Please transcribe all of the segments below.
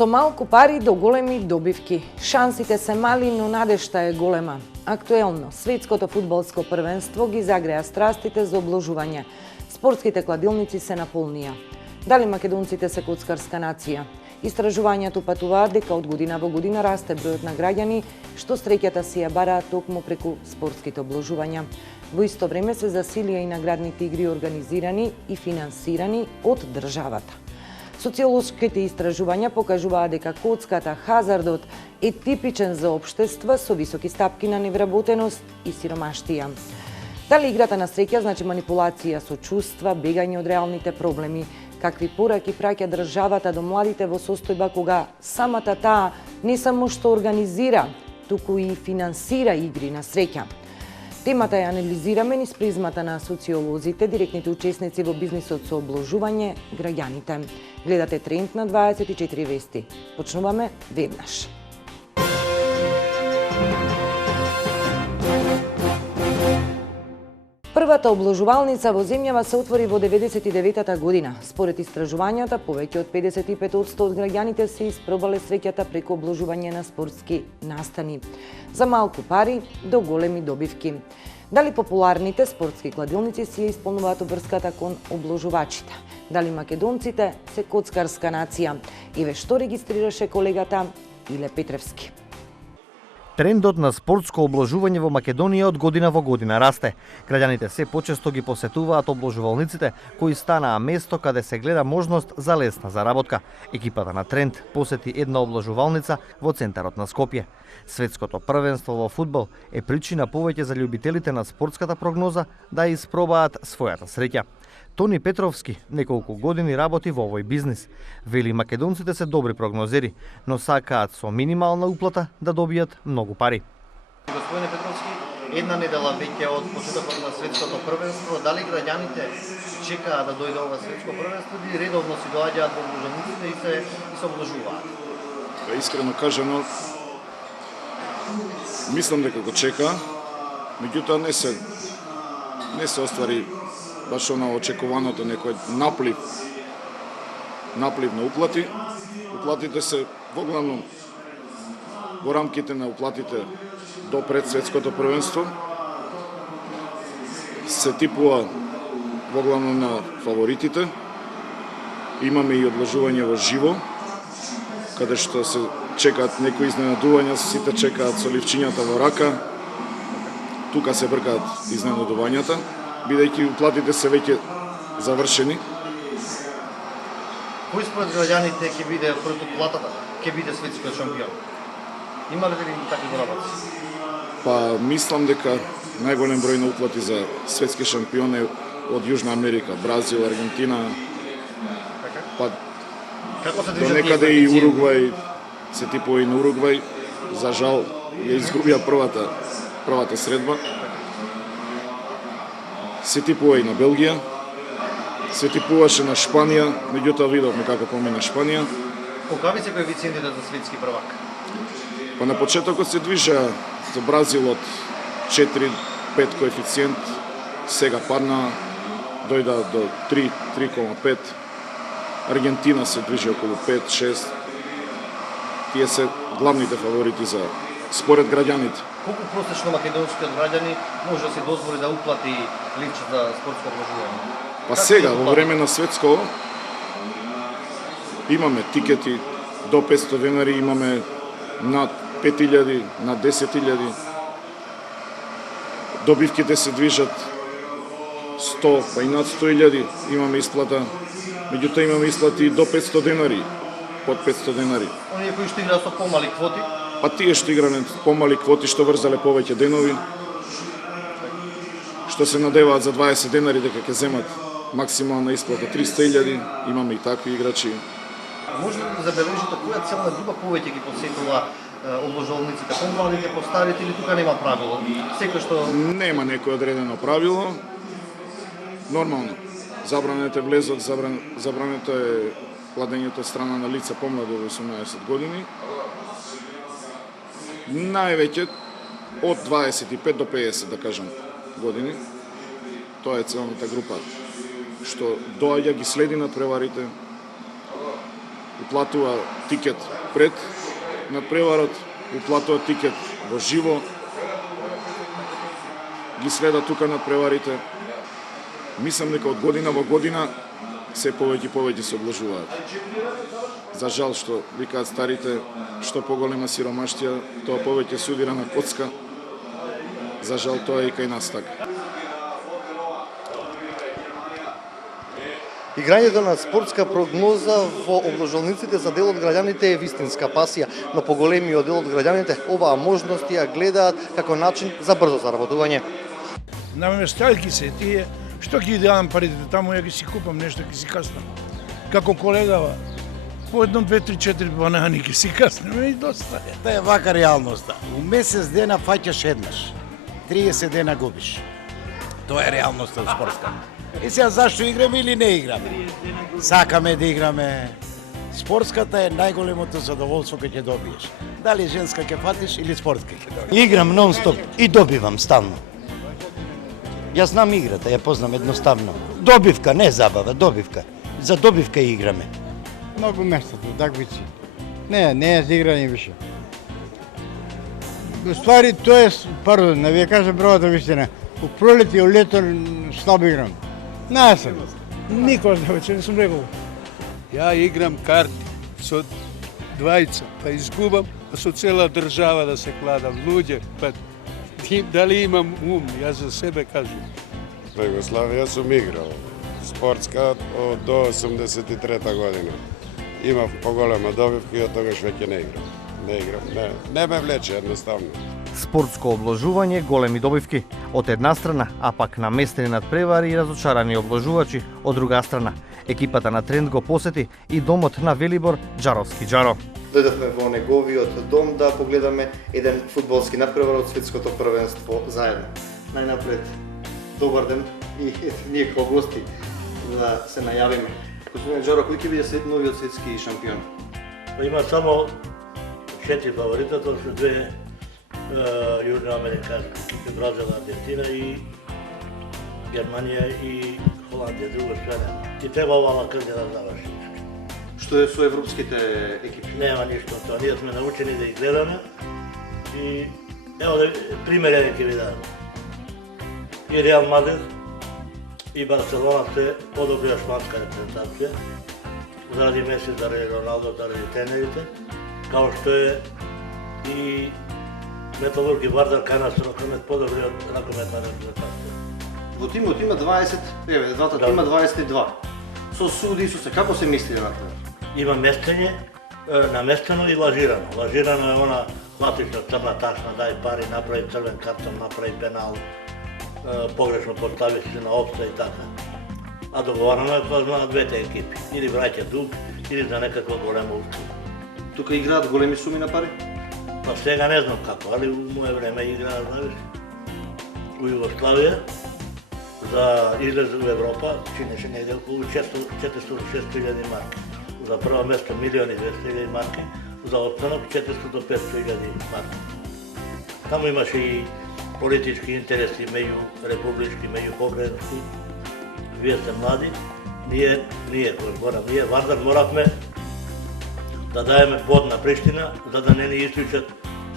Со малку пари до големи добивки. Шансите се мали, но надежта е голема. Актуелно, светското фудбалско првенство ги загреа страстите за обложување. Спортските кладилници се наполнија. Дали македонците се коцкарска нација? Истражувањето патуваат дека од година во година расте бројот на граѓани што среќата си ја бараат токму преку спортските обложувања. Во исто време се засилија и наградните игри организирани и финансирани од државата. Социолошките истражувања покажуваат дека коцката, хазардот е типичен за општества со високи стапки на невработеност и сиромаштија. Дали играта на среќа значи манипулација со чувства, бегање од реалните проблеми? Какви пораки праќа државата до младите во состојба кога самата таа не само што организира, туку и финансира игри на среќа? Темата ја анализираме низ призмата на социолозите, директните учесници во бизнисот со обложување, граѓаните. Гледате Тренд на 24 вести. Почнуваме веднаш. Првата обложувалница во земјава се отвори во 99-та година. Според истражувањата, повеќе од 55% од граѓаните се испробале среќата преку обложување на спортски настани. За малку пари до големи добивки. Дали популарните спортски кладилници си ја исполнуваат обврската кон обложувачите? Дали македонците се коцкарска нација? Еве што регистрираше колегата Иле Петревски. Трендот на спортско обложување во Македонија од година во година расте. Граѓаните се почесто ги посетуваат обложувалниците, кои станаа место каде се гледа можност за лесна заработка. Екипата на Тренд посети една обложувалница во центарот на Скопје. Светското првенство во фудбал е причина повеќе за љубителите на спортската прогноза да испробаат својата среќа. Тони Петровски неколку години работи во овој бизнис. Вели македонците се добри прогнозери, но сакаат со минимална уплата да добијат многу пари. Господине Петровски, една недела веќе од почетокот на светското првенство, дали граѓаните чекаат да дојде ова светско првенство или редовно си доаѓаат во обложуваниците и се обложуваат? Искрено кажано, мислам дека го чека, меѓутоа не се оствари баш на очекуваното некој наплив на уплати. Уплатите се воглавно во рамките на уплатите до пред светското првенство. Се типува воглавно на фаворитите. Имаме и обложување во живо, каде што се чекаат некои изненадувања, сите чекаат со ливчињата во рака. Тука се бркаат изненадувањата, бидејќи уплатите се веќе завршени. Кој според граѓаните ќе биде пред уплатата, ќе биде светски шампион? Има ли такви работи? Па мислам дека најголем број на уплати за светски шампион е од Јужна Америка, Бразил, Аргентина. Па како се до движат некаде и Уругвај, се типува и на Уругвај. За жал ја изгубија првата средба. Се типува и на Белгија, се типуваше на Шпанија, меѓутоа видовме како помина Шпанија. Колкави се коефициентите за светски првак? Па на почетокот се движеа за Бразил од 4-5 коефициент, сега падна, дојда до 3,5. Аргентина се движи околу 5-6. Тие се главните фаворити за според граѓаните. Колку просечно македонскиот граѓани може да се дозволи да уплати ливче за спортско обложување? Па сега, во време на светско, имаме тикети до 500 денари, имаме над 5000, над 10.000. Добивките се движат 100, па и над 100.000 имаме исплата. Меѓутоа имаме исплати до 500 денари, под 500 денари. Оние кои што играат со помали квоти? Па тие што играле помали квоти, што врзале повеќе денови, што се надеваат за 20 денари дека ќе земат максимална исплата 300.000, имаме и такви играчи. Може да забележите која целна група повеќе ги посетува обложувалниците, помладите, постарите или тука нема правило? Секој што Нема некој одредено правило. Нормално. Забранете влезот, забрането е кладењето страна на лица помлади од 18 години. Највеќе од 25 до 50, да кажам, години. Тоа е целната група што доаѓа, ги следи на преварите, уплатува тикет пред надпреварот, уплатува тикет во живо, ги следа тука надпреварите. Мислам дека од година во година се повеќе и повеќе се обложуваат. За жал што викаат старите, што поголема сиромаштија, тоа повеќе се удира на коцка. За жал тоа е и кај нас така. Играњето на спортска прогноза во обложалниците за дел од граѓаните е вистинска пасија, но поголемиот дел од граѓаните оваа можност ја гледаат како начин за брзо заработување. Наместалки се тие, што ги давам парите таму, ја ги си купам нешто, ги си каснам. Како колегава, по едном, 2, 3, 4 банани ги си каснем и доста е. Та е вака реалноста. У месец дена фаќаш еднаш, 30 дена губиш. Тоа е реалноста спортска. И сега зашто играме или не играме? Сакаме да играме. Спортската е најголемото задоволство кога ќе добиеш. Дали женска ќе фатиш или спортска ќе добиеш? Играм нон-стоп и добивам стално. Јас знам играта, ја познам едноставно. Добивка, не забава, добивка. За добивка играме. Многу местото, такмици. Не е за играње више. У ствари тоа е, пардон, да ви кажам правата вистина. У пролет и у лето слабо играм. Насам. Никош вече не сум рекол. Ја играм карти со двајца, па изгубам, па со цела држава да се кладам. Луѓе, па дали имам ум, јас за себе кажам. Во Југославија сум играл. Спортска до 83-та година. Имав поголема добивка и од тогаш веќе не играм. Не ме влече едноставно. Спортско обложување, големи добивки од една страна, а пак наместени надпревари и разочарани обложувачи од друга страна. Екипата на Тренд го посети и домот на Велибор Џаровски Џаро. Дојдовме во неговиот дом да погледаме еден фудбалски надпревар од светското првенство заедно. Најнапред, добар ден и ние како гости да се најавиме. Господин Џаро, кој ќе биде новиот светски шампион? Има само 4 фаворита, тоа се две јужноамерикански, Бразил, Аргентина и Германија и Холандија, друга страна. И треба оваа крга да заврши. Што е со европските екипи? Нема ништо тоа, ние сме научени да ги гледаме и ево да примери ќе ви дадам. И Реал Мадрид и Барселона се подобрија шпанска репрезентација заради Меси, заради Роналдо, заради тренерите, као што е и Металург и Вардар кај нас рокомет подобри од ракометна репрезентација. Во тимот има 20, двата тима 22. Со суди, со се, како се мисли на тоа? Има местење, наместено и лажирано. Лажирано е она класична црна тачна, дај пари, направи црвен картон, направи пенал, погрешно постави се на опста и така. А договорено е тоа знаат двете екипи. Или враќа дуг, или за некаква голема услуга. Тука играат големи суми на пари? Па сега не знам како, али у моје време играат, знаеш, у Југославија, за излез у Европа, чинеше негде околу 400-600 марки. За прво место 1.200.000 марки, за останок 400 до 500.000 марки. Таму имаше и политички интереси меѓу републички, меѓу покрајински. Вие сте млади, ние, кој зборам, ние Вардар моравме да даеме вод на Приштина, за да не ни исклучат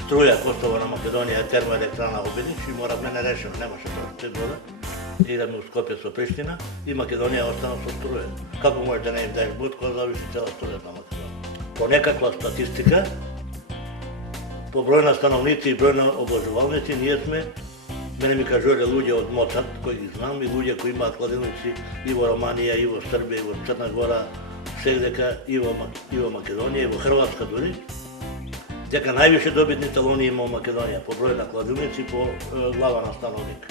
струја Косово на Македонија, термоелектрана Обидич и моравме не решено, немаше тоа вода. Играме у Скопје со Приштина и Македонија остана со струја. Како можеш да не им даеш вод кога зависи цела струја на Македонија? По некаква статистика, по број на становници и број на обложувалници, ние сме, мене ми кажувале луѓе од Моцарт, кои ги знам, и луѓе кои имаат кладилници и во Романија, и во Србија, и во Црна Гора, сегдека и во Македонија, и во Хрватска дури, дека највише добитни талони има во Македонија, по број на кладилници и по глава на становник.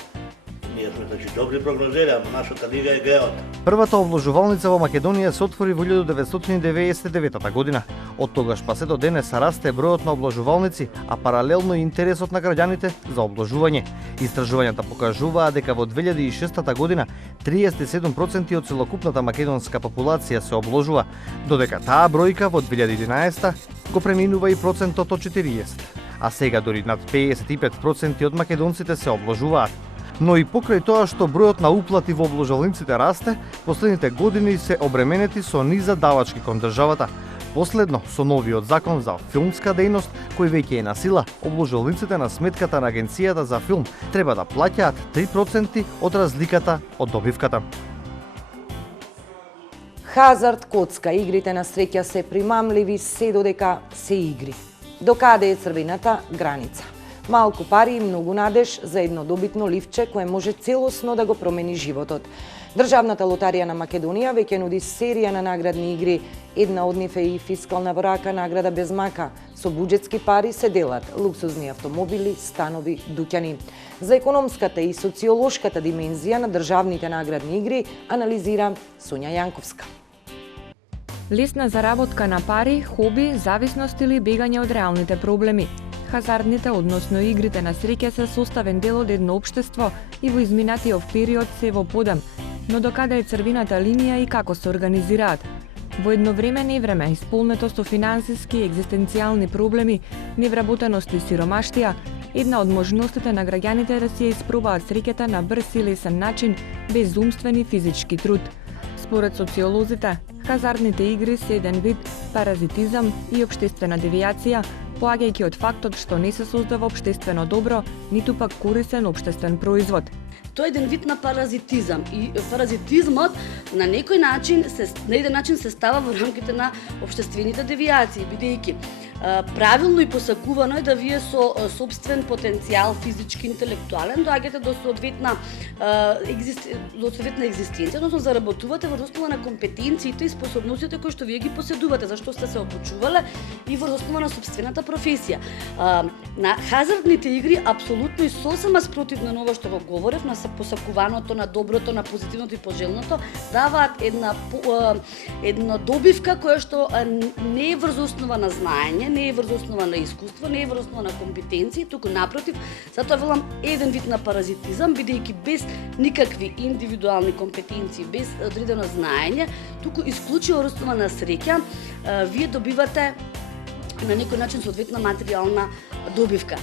Ние сме значи добри прогнозери, ама нашата лига е геот. Првата обложувалница во Македонија се отвори во 1999 година. Од тогаш па се до денес расте бројот на обложувалници, а паралелно и интересот на граѓаните за обложување. Истражувањата покажуваат дека во 2006 година 37% од целокупната македонска популација се обложува, додека таа бројка во 2011 го преминува и процентот од 40. А сега дори над 55% од македонците се обложуваат. Но и покрај тоа што бројот на уплати во обложалниците расте, последните години се обременети со низа давачки кон државата. Последно, со новиот закон за филмска дејност, кој веќе е на сила, обложувалниците на сметката на Агенцијата за филм треба да плаќаат 3% од разликата од добивката. Хазард, коцка, игрите на среќа се примамливи се додека се игри. Докаде е црвената граница? Малку пари и многу надеж за едно добитно ливче кое може целосно да го промени животот. Државната лотарија на Македонија веќе нуди серија на наградни игри. Една од нив е и фискална врака награда без мака. Со буџетски пари се делат луксузни автомобили, станови, дуќани. За економската и социолошката димензија на државните наградни игри анализира Сонја Јанковска. Лесна заработка на пари, хоби, зависност или бегање од реалните проблеми. Хазардните, односно игрите на среќа се составен дел од едно општество и во изминатиот период се во подем, но докаде е црвената линија и како се организираат? Во едно време невреме, исполнето со финансиски и екзистенцијални проблеми, невработеност и сиромаштија, една од можностите на граѓаните е да си ја испробаат среќата на брз и лесен начин, без умствен и физички труд. Според социолозите, хазардните игри се еден вид паразитизам и општествена девијација, поаѓајќи од фактот што не се создава општествено добро, ниту пак корисен општествен производ. Тоа е еден вид на паразитизам и паразитизмот на некој начин се става во рамките на општествените девијации, бидејќи правилно и посакувано е да вие со собствен потенцијал физички, интелектуален доаѓате до соодветна екзистенција, односно заработувате во основа на компетенциите и способностите кои што вие ги поседувате, зашто сте се обучувале и во основа на собствената професија. На хазардните игри апсолутно и сосема спротивно на ова што го говорев, на посакуваното, на доброто, на позитивното и пожелното, даваат една добивка која што не е врз основа на знаење, не е врз основа на искуство, не е врз основа на компетенции, туку напротив, затоа велам еден вид на паразитизам, бидејќи без никакви индивидуални компетенции, без одредено знаење, туку исклучиво врз основа на среќа, вие добивате на некој начин соодветна материјална добивка.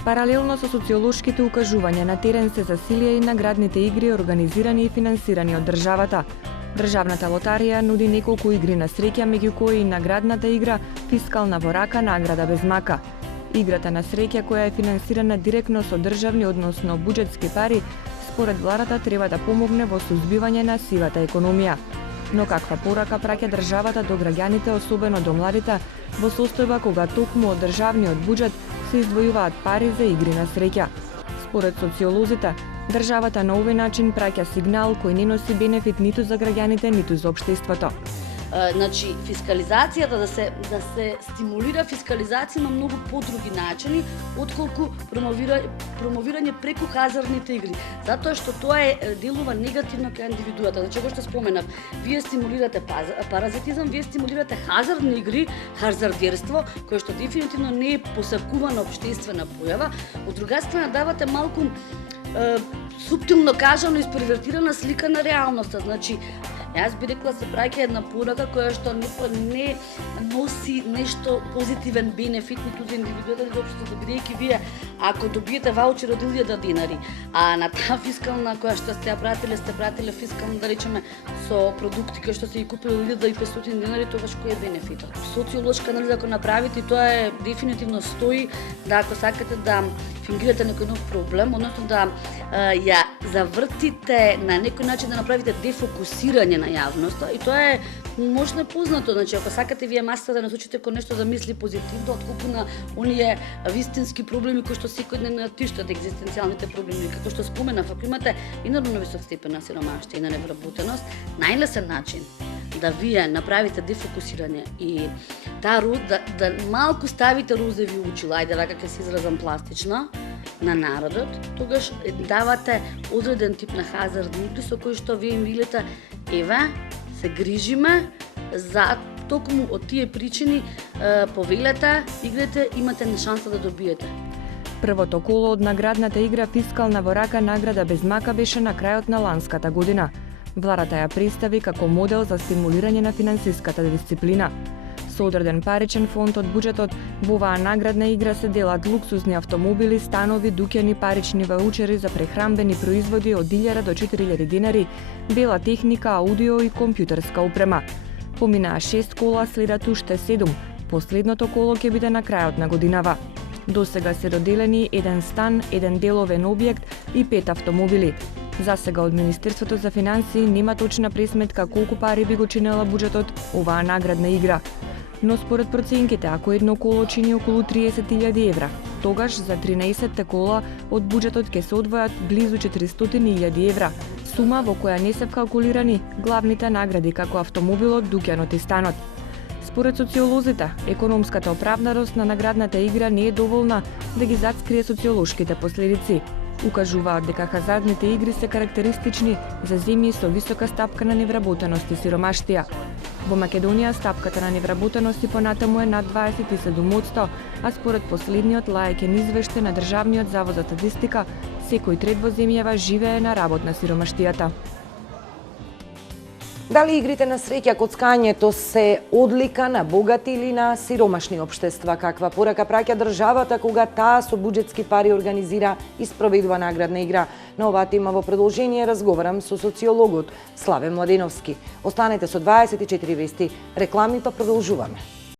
Паралелно со социолошките укажувања на терен се засилија и наградните игри организирани и финансирани од државата. Државната лотарија нуди неколку игри на среќа, меѓу кои и наградната игра фискална врака награда без мака. Играта на среќа која е финансирана директно со државни, односно буџетски пари, според владата треба да помогне во сузбивање на сивата економија. Но каква порака праќа државата до граѓаните, особено до младите, во состојба кога токму од државниот буџет се издвојуваат пари за игри на среќа? Според социолозите, државата на овој начин праќа сигнал кој не носи бенефит ниту за граѓаните, ниту за општеството. Значи, фискализацијата, да се стимулира фискализација на многу подруги начини, отколку промовирање преку хазардните игри. Затоа што тоа делува негативно кај индивидуата. Значи, како што споменав, вие стимулирате паразитизам, вие стимулирате хазардни игри, хазардерство, кое што дефинитивно не е посакувана општествена појава. Од друга страна, давате малку суптилно кажано испервертирана слика на реалноста. Значи, јас би рекла се праќа една порака која што не носи нешто позитивен бенефит ниту за индивидуата, ниту за општеството, бидејќи вие ако добиете ваучер од 1000 динари, а на таа фискална која што сте пратиле фискална, да речеме, со продукти кои што сте ги купили 1500 динари, тогаш кој е бенефитот? Социолошка анализа ако направите, тоа е дефинитивно стои да ако сакате да фингирате некој нов проблем, односно да ја завртите на некој начин, да направите дефокусирање на јавноста, и тоа е можно познато. Значи, ако сакате вие масата да насочите кон нешто да мисли позитивно, отколку на оние вистински проблеми кои што секојдневно тиштат екзистенцијалните проблеми, како што споменав, ако имате инерно висок степен на сиромаштво и на невработеност, најлесен начин да вие направите дефокусирање и таа да малку ставите розови очила, ајде вака ќе се изразам пластично, на народот, тогаш давате одреден тип на хазардни игри со кои што вие им велите, еве, се грижиме за токму од тие причини, повелете, играте, имате шанса да добиете. Првото коло од наградната игра фискална врака награда без мака беше на крајот на ланската година. Владата ја представи како модел за стимулирање на финансиската дисциплина. Со одреден паричен фонд од буџетот, во оваа наградна игра се делат луксузни автомобили, станови, дуќани, парични ваучери за прехранбени производи од 1000 до 4000 динари, бела техника, аудио и компјутерска опрема. Поминаа 6 кола, следат уште 7. Последното коло ќе биде на крајот на годинава. До сега се доделени 1 стан, 1 деловен објект и 5 автомобили. За сега од Министерството за финансии нема точна пресметка колку пари би го чинела буџетот оваа наградна игра. Но според проценките, ако едно коло чини околу 30.000 евра, тогаш за 13 кола од буџетот ќе се одвојат близу 400.000 евра, сума во која не се вкалкулирани главните награди како автомобилот, дуќанот и станот. Според социолозите, економската оправданост на наградната игра не е доволна да ги зацкрие социолошките последици. Укажуваат дека хазардните игри се карактеристични за земји со висока стапка на невработеност и сиромаштија. Во Македонија стапката на невработеност и понатаму е над 27%, а според последниот лајкен извештај на Државниот завод за статистика, секој трет во земјава живее на работ на сиромаштијата. Дали игрите на среќа, коцкањето се одлика на богати или на сиромашни општества? Каква порака праќа државата кога таа со буџетски пари организира и спроведува наградна игра? На оваа тема во продолжение разговарам со социологот Славе Младеновски. Останете со 24 вести, рекламите продолжуваме.